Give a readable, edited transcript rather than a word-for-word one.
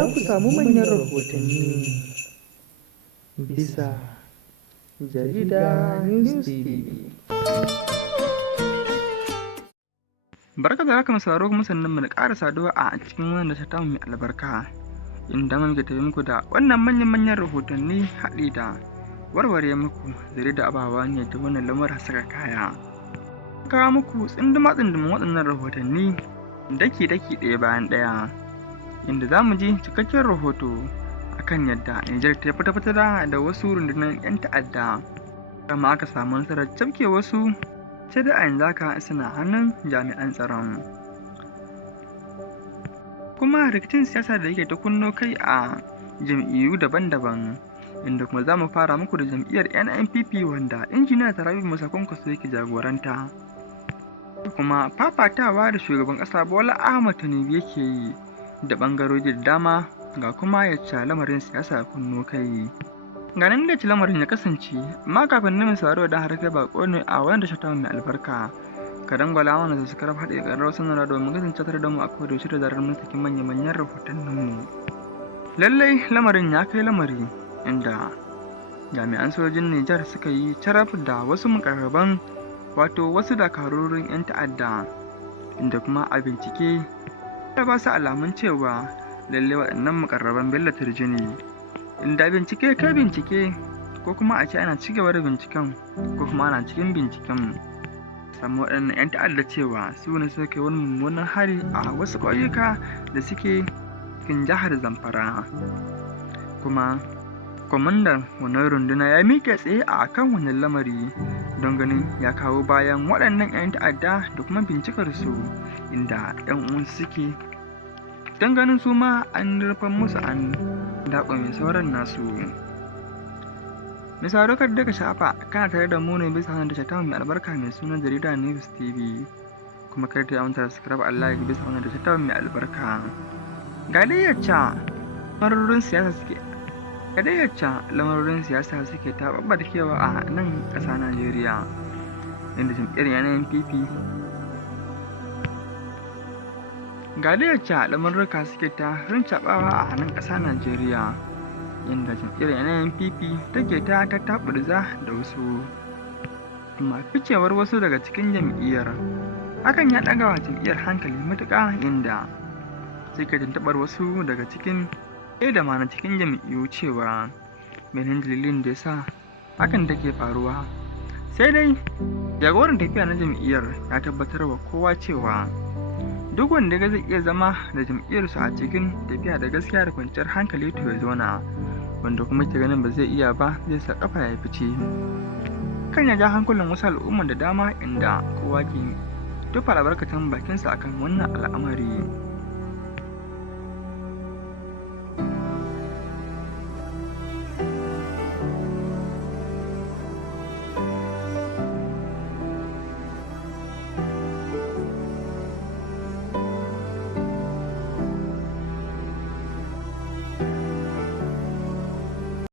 za ku samu manyan rahotanni bisa jarida News TV. Barka da haka sauraro kuma sannan mu da ƙara saduwa a cikin wannan da ta mai albarka, inda muke tafi muku da wannan manyan rahotanni haɗi da warware muku zare da abawa ne da wannan lamura saka kaya. Kawo muku tsinduma waɗannan rahotanni daki ɗaya bayan ɗaya, inda za mu ji cikakken rahoto akan yadda Nijar ta fita da wasu rundunar 'yan ta'adda, kama aka samu nasarar cafke wasu sai da a yanzu haka suna hannun jami'an tsaron. Kuma rikicin siyasa da yake ta kunno kai a jam'iyyu daban-daban, inda kuma za mu fara muku da jam'iyyar NNPP wanda injiniya Rabi'u Musa Kwankwaso yake jagoranta, kuma fafatawa da shugaban ƙasa Bola Ahmed Tinubu yake yi da ɓangarori da dama, ga kuma yacca lamarin siyasa kunno kai. Ganin da lamarin ya kasance, amma kafin nan sauraro da har kai bako ne a wanda ta mai albarka, ka dangwala mana da suka rafa da ƙarar sanarwa domin kasance tare da mu a kodayaushe da zarar mun saki manyan rahotanninmu. Lallai lamarin ya kai lamari, inda jami'an sojin Nijar suka yi caraf da wasu mukarraban wasu dakarorin 'yan ta'adda, inda kuma a bincike ya ba su alamun cewa lallai waɗannan mukarraban Bello Turji ne. Inda bincike kai bincike, ko kuma a ce ana ci gaba da binciken, ko kuma ana cikin binciken samu waɗannan 'yan ta'adda cewa su ne suka kai wani mummunan hari a wasu ƙauyuka da suke cikin jihar Zamfara. Kuma kwamandan wannan runduna ya miƙe tsaye a kan wannan lamari don ganin ya kawo bayan waɗannan 'yan ta'adda da kuma bincikarsu, inda 'yan uwansu suke, don ganin su ma an rufan musu an daƙon sauran nasu. Misali kar daga shafa kana tare da mu ne bisa wannan ta mai albarka mai suna jarida News TV, kuma kar ta yawanta subscribe Allah ya bisa wannan ta mai albarka. Ga dai yacca lamarorin siyasa suke ta babbarkewa a nan ƙasa Najeriya, inda jam'iyyar NNPP lamurruka suke ta rincaɓawa a nan ƙasa Najeriya, inda jam'iyyar NNPP take ta taɓurza da wasu, amma ficewar wasu daga cikin jam'iyyar hakan ya ɗaga wa jam'iyyar hankali matuƙa, inda suke tuntuɓar wasu daga cikin da ma na cikin jam'iyyu cewa menene dalilin da yasa hakan take faruwa. Sai dai jagoran tafiya na jam'iyyar ya tabbatar wa kowa cewa duk wanda zai iya zama da jam'iyyarsu a cikin tafiya da gaskiya da kwanciyar hankali to ya zauna, wanda kuma ke ganin ba zai iya ba zai sa kafa ya fice. Kan ya ja hankulan wasu al'umman da dama, inda kowa ke tufa albarkacin bakinsa akan wannan al'amari.